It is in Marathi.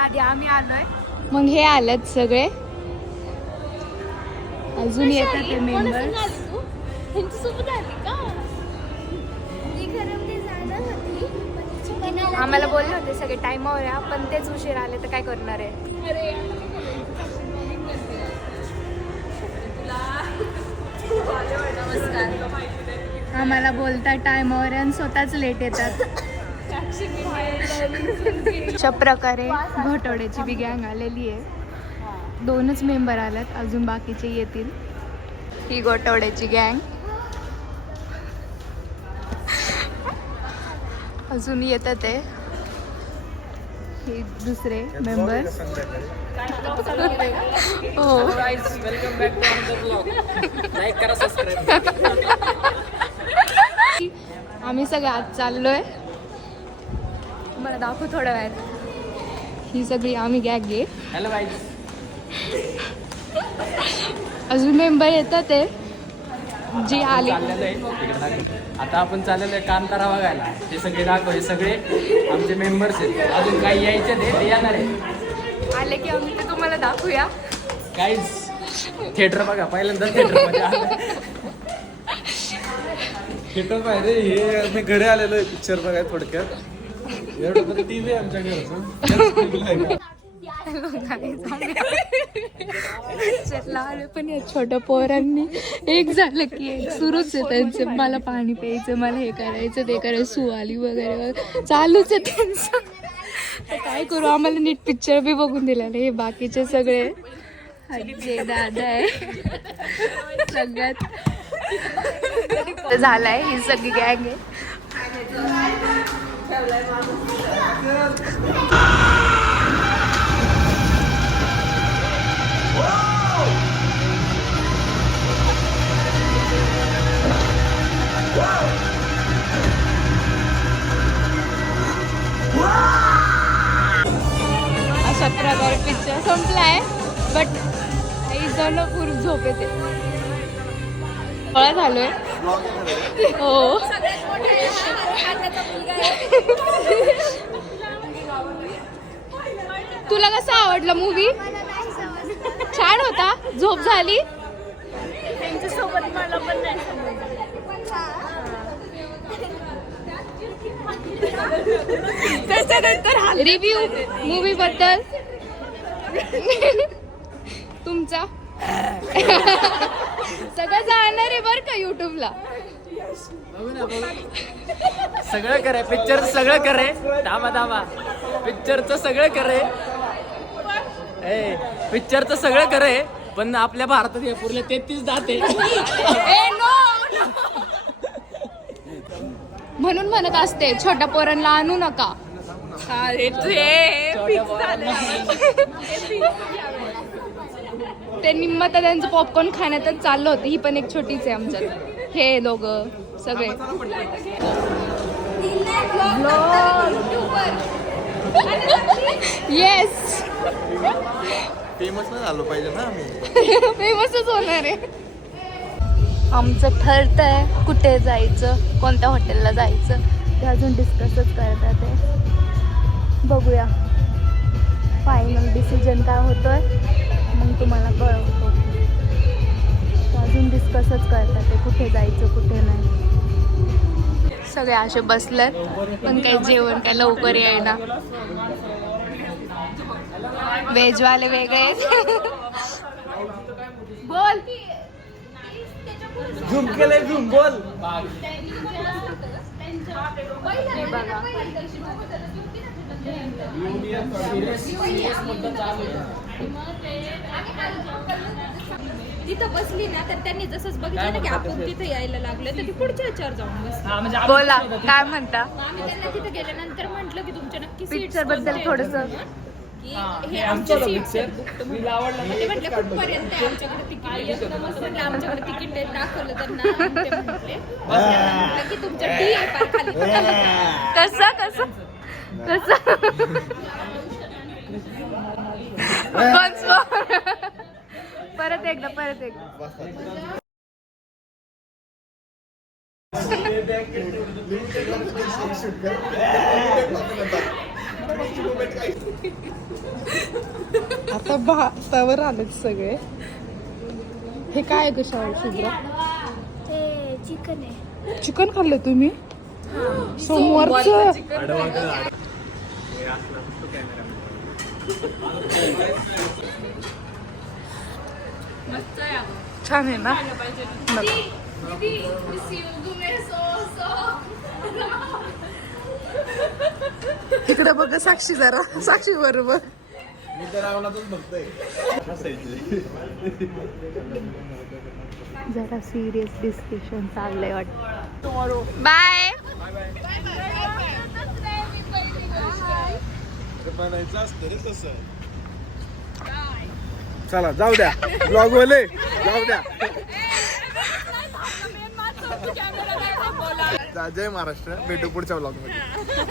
आधी आम्ही आलोय, मग हे आलेत सगळे. अजून येतात ते मेंबर. आम्हाला बोलले होते सगळे टाइमवर या, पण तेच उशीर आले तर काय करणार आहे. आम्हाला बोलतात टाइमवर आणि स्वतःच लेट येतात. अशा प्रकारे घोटवड्याची बी गँग आलेली आहे. 2च मेंबर आल्यात, अजून बाकीचे येतील. ही घोटवड्याची गँग अजून येतात आहे. हे दुसरे मेंबर. हो, आम्ही सगळे आज चाललोय. मला दाखव थोड्या वेळात. ही सगळी आम्ही गॅग घे. Hello guys. अजून मेंबर येतात आहे जी आली. आता आपण चाललेलो आहे कांतारा बघायला. हे सगळे दाखव, हे सगळे आमचे मेंबर्स आहेत. अजून काही यायचे ते येणार आहे. आले की आम्ही ते तुम्हाला दाखवूया. काहीच थिएटर बघा, पहिल्यांदा थिएटर मध्ये आलं. थिएटर पाहिजे. हे मी घरी आलेलो आहे पिक्चर बघाय. थोडक्यात एवढं तरी टीव्ही आहे आमच्या घरचं. पण या छोट्या पोरांनी एक झालं की एक सुरूच आहे त्यांचं. मला पाणी प्यायचं, मला हे करायचं, ते करायचं, सू आली वगैरे चालूच आहे त्यांचं. तर काय करू, आम्हाला नीट पिक्चर बी बघून दिला नाही. हे बाकीचे सगळे आजी दादा आहे सगळ्यात झालाय. ही सगळी गँग आहे. अशा प्रकारे पिक्चर संपलाय. बट काही जण पूर्ण झोप येते. झालोय. हो, तुला कसा आवडला मूवी? छान होता. झोप झाली. त्यांच्यासोबत मला पण नाही. त्याच्यानंतर रिव्ह्यू मूवी बद्दल तुमचा. सगळं जाणार आहे बरं का युट्यूबला. सगळं करे पिक्चरचं, सगळं करे. थांबा पिक्चरचं सगळं करे. पिक्चरचं सगळं करे, पण आपल्या भारतात हे पुरले 33 जाते. म्हणून म्हणत असते छोट्या पोरांना आणू नका. ते निम्मत त्यांचं पॉपकॉर्न खाण्यातच चाललं होतं. ही पण एक छोटीच आहे आमच्यात. हे लोक सगळे येस, फेमस नाही झालो पाहिजे ना आम्ही. फेमसच होणार आहे. आमचं ठरतंय कुठे जायचं, कोणत्या हॉटेलला जायचं ते अजून डिस्कसच करतात आहे. बघूया फायनल डिसिजन काय होतोय, मग तुम्हाला कळवतो. अजून डिस्कसच करतात आहे कुठे जायचं कुठे नाही. सगळे असे बसलेत, पण काही जेवण काय लवकर येईना. व्हेजवाले वेगळे. बोल. झूम केलंय, झूम बोल. तिथं बसली ना तर त्यांनी जसंच बघितलं ना की आपण तिथे यायला लागलं तर ती पुढच्या याच्यावर जाऊन बसली. बोला काय म्हणता. आम्ही त्यांना तिथे गेल्यानंतर म्हटलं की तुमच्या नक्की पिक्चर बद्दल थोडस हे आमचं सीट्स ते म्हटलं कुठपर्यंत आहे, आमच्याकडे तिकीट म्हटलं आमच्याकडे तिकीट आहे, दाखवलं त्यांना. ते म्हटलं की तुमचं डी आहे पार खाली. कसं कसं कसं परत एकदा आता भातावर आलेत सगळे. हे काय ग शुभ्रा? चिकन आहे. चिकन खाल्लं तुम्ही सोमवारचं? छान आहे ना? इकडे बघ साक्षी, जरा साक्षी बरोबर. मी तर रावणातच बघतोय. जरा सिरियस डिस्कशन चाललंय वाटतं. बाय. बनायचं असतं रे तसं. चला जाऊ द्या, ब्लॉग वाले जाऊ द्या. जय महाराष्ट्र, भेटू पुढच्या ब्लॉग मध्ये.